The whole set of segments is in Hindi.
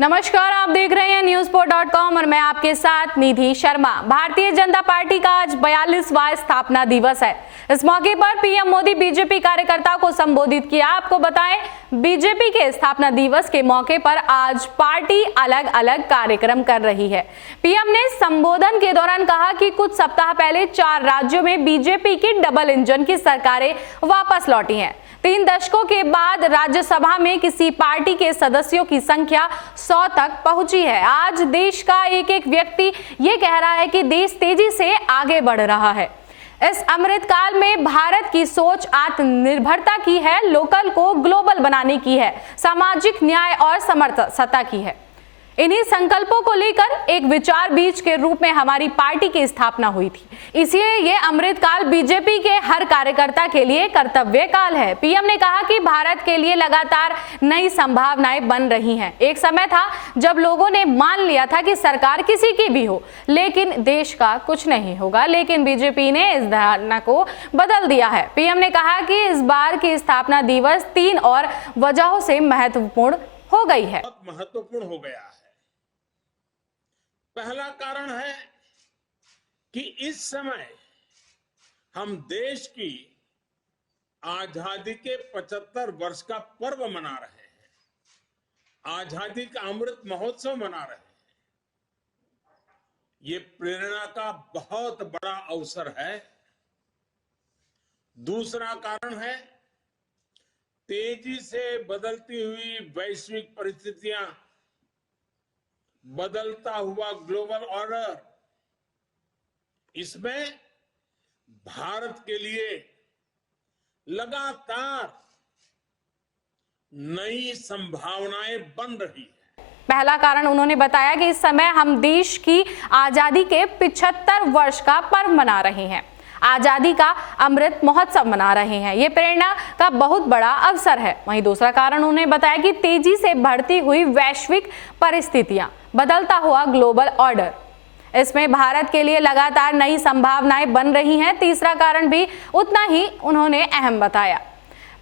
नमस्कार, आप देख रहे हैं newsport.com और मैं आपके साथ निधि शर्मा। भारतीय जनता पार्टी का आज 42वां स्थापना दिवस है। इस मौके पर पीएम मोदी बीजेपी कार्यकर्ताओं को संबोधित किया। आपको बताएं, बीजेपी के स्थापना दिवस के मौके पर आज पार्टी अलग अलग कार्यक्रम कर रही है। पीएम ने संबोधन के दौरान कहा कि कुछ सप्ताह पहले 4 राज्यों में बीजेपी की डबल इंजन की सरकारें वापस लौटी हैं। 3 दशकों के बाद राज्यसभा में किसी पार्टी के सदस्यों की संख्या 100 तक पहुंची है। आज देश का एक एक व्यक्ति ये कह रहा है कि देश तेजी से आगे बढ़ रहा है। इस अमृत काल में भारत की सोच आत्मनिर्भरता की है, लोकल को ग्लोबल बनाने की है, सामाजिक न्याय और समरसता की है। इन्हीं संकल्पों को लेकर एक विचार बीज के रूप में हमारी पार्टी की स्थापना हुई थी। इसलिए ये अमृत काल बीजेपी के हर कार्यकर्ता के लिए कर्तव्य काल है। पीएम ने कहा कि भारत के लिए लगातार नई संभावनाएं बन रही हैं। एक समय था जब लोगों ने मान लिया था कि सरकार किसी की भी हो लेकिन देश का कुछ नहीं होगा, लेकिन बीजेपी ने इस धारणा को बदल दिया है। पीएम ने कहा कि इस बार की स्थापना दिवस 3 और वजहों से महत्वपूर्ण हो गई है। महत्वपूर्ण हो गया है। पहला कारण है कि इस समय हम देश की आजादी के 75 वर्ष का पर्व मना रहे हैं, आजादी का अमृत महोत्सव मना रहे हैं। ये प्रेरणा का बहुत बड़ा अवसर है। दूसरा कारण है तेजी से बदलती हुई वैश्विक परिस्थितियां, बदलता हुआ ग्लोबल ऑर्डर। इसमें भारत के लिए लगातार नई संभावनाएं बन रही है। पहला कारण उन्होंने बताया कि इस समय हम देश की आजादी के 75 वर्ष का पर्व मना रहे हैं, आजादी का अमृत महोत्सव मना रहे हैं। ये प्रेरणा का बहुत बड़ा अवसर है। वहीं दूसरा कारण उन्होंने बताया कि तेजी से बढ़ती हुई वैश्विक परिस्थितियां, बदलता हुआ ग्लोबल ऑर्डर, इसमें भारत के लिए लगातार नई संभावनाएं बन रही हैं। तीसरा कारण भी उतना ही उन्होंने अहम बताया।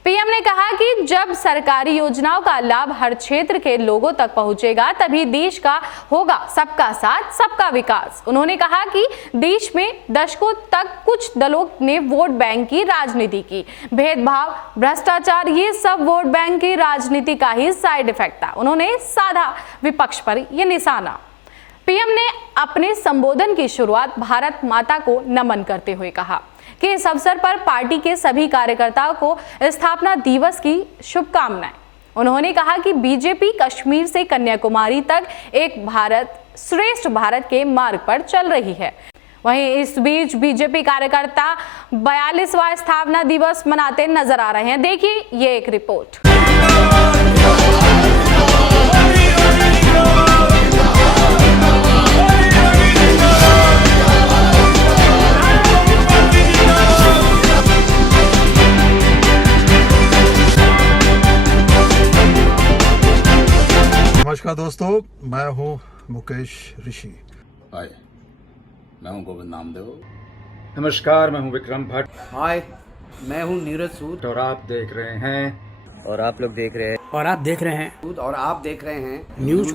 पीएम ने कहा कि जब सरकारी योजनाओं का लाभ हर क्षेत्र के लोगों तक पहुंचेगा तभी देश का होगा सबका साथ सबका विकास। उन्होंने कहा कि देश में दशकों तक कुछ दलों ने वोट बैंक की राजनीति की, भेदभाव, भ्रष्टाचार, ये सब वोट बैंक की राजनीति का ही साइड इफेक्ट था। उन्होंने साधा विपक्ष पर यह निशाना। पीएम ने अपने संबोधन की शुरुआत भारत माता को नमन करते हुए कहा कि इस अवसर पर पार्टी के सभी कार्यकर्ताओं को स्थापना दिवस की शुभकामनाएं। उन्होंने कहा कि बीजेपी कश्मीर से कन्याकुमारी तक एक भारत श्रेष्ठ भारत के मार्ग पर चल रही है। वहीं इस बीच बीजेपी कार्यकर्ता 42वां स्थापना दिवस मनाते नजर आ रहे हैं। देखिए ये एक रिपोर्ट। नमस्कार दोस्तों, मैं हूं मुकेश ऋषि। हाय, मैं हूं गोविंद नामदेव। नमस्कार, मैं हूं विक्रम भट्ट। हाय, मैं हूं नीरज सूद और आप देख रहे हैं और आप देख रहे हैं न्यूज़